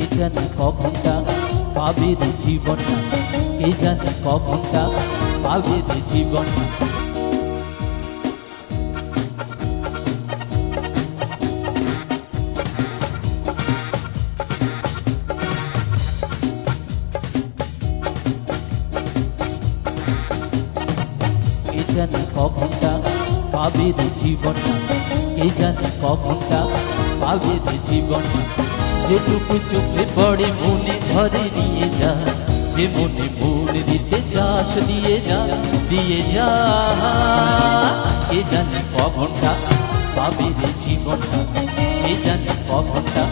কে জানে কখনটা পাবে রে জীবনটা, কে জানে কখনটা পাবে রে জীবনটা। কে জানে কখনটা পাবে রে জীবনটা, কে জানে কখনটা পাবে রে জীবনটা। যেটুকু চোখে পড়ে মনে ধরে নিয়ে যা, যে মনে মন দিতে চাস দিয়ে যা, দিয়ে যা। কে জানে কখনটা পাবে রে জীবনটা, কে জানে কখনটা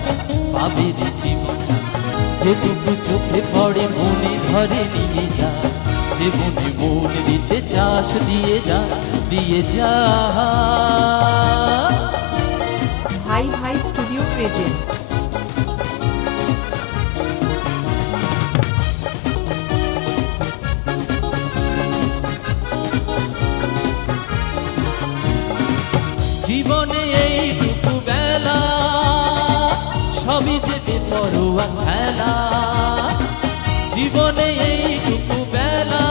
পাবে রে জীবনটা। যেটুকু চোখে পড়ে মনে ধরে নিয়ে যা, যে মনে মন দিতে চাস দিয়ে যা, দিয়ে যা। ভাই ভাই স্টুডিও প্রেজেন্ট। জীবনে এইটুকু বেলা সবই যেতে পড়ুয়া খেলা, জীবনে এইটুকু বেলা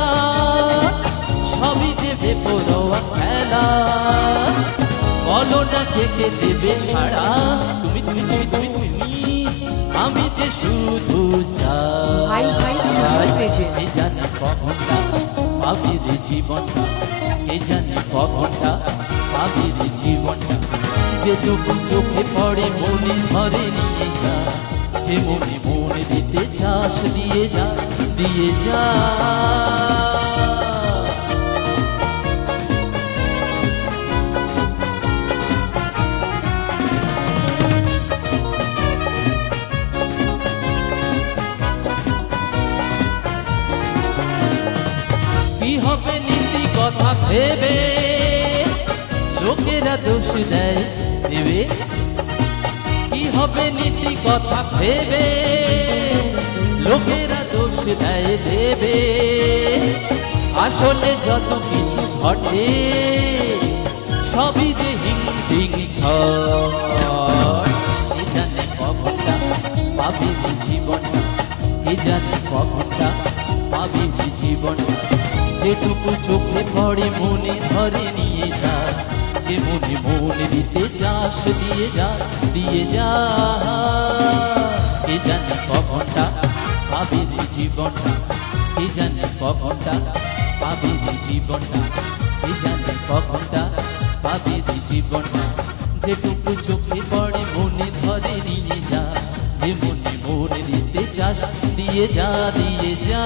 সবই যেতে পড়ুয়া খেলা। বলো না থেকে দেবে ছাড়া, তুমি তুমি তুমি তুমি তুমি, আমি যে শুধু ভাই ভাই স্টুডিও প্রেজেন্ট। কে জানে কখনটা পাবে রে জীবনটা, কে জানে কখনটা পাবে রে জীবনটা। যেটুকু চোখে পড়ে মনে ধরে নিয়ে যা, যে মনে মনে দিতে চাস দিয়ে যা, দিয়ে যা। কি হবে নীতি কথা ভেবে লোকেরা দোষ দেয় দেবে, কি হবে নীতি কথা ভেবে লোকেরা দোষ দেয় দেবে। আসলে যত কিছু ঘটে সবই যে হিং হিং ঝড়। কে জানে কখনটা পাবে রে জীবনটা, কে জানে কখনটা পাবে রে জীবনটা। যেটুকু চোখে পড়ে মনে ধরে নিয়ে যা, যে মনে মনে দিতে চাস দিয়ে যা, দিয়ে যা। কে জানে কখনটা পাবে রে জীবনটা, কে জানে কখনটা পাবে রে জীবনটা, কে জানে কখনটা পাবে রে জীবনটা। যেটুকু চোখে পড়ে মনে ধরে নিয়ে যা, যে মনে মনে দিতে চাস দিয়ে যা, দিয়ে যা।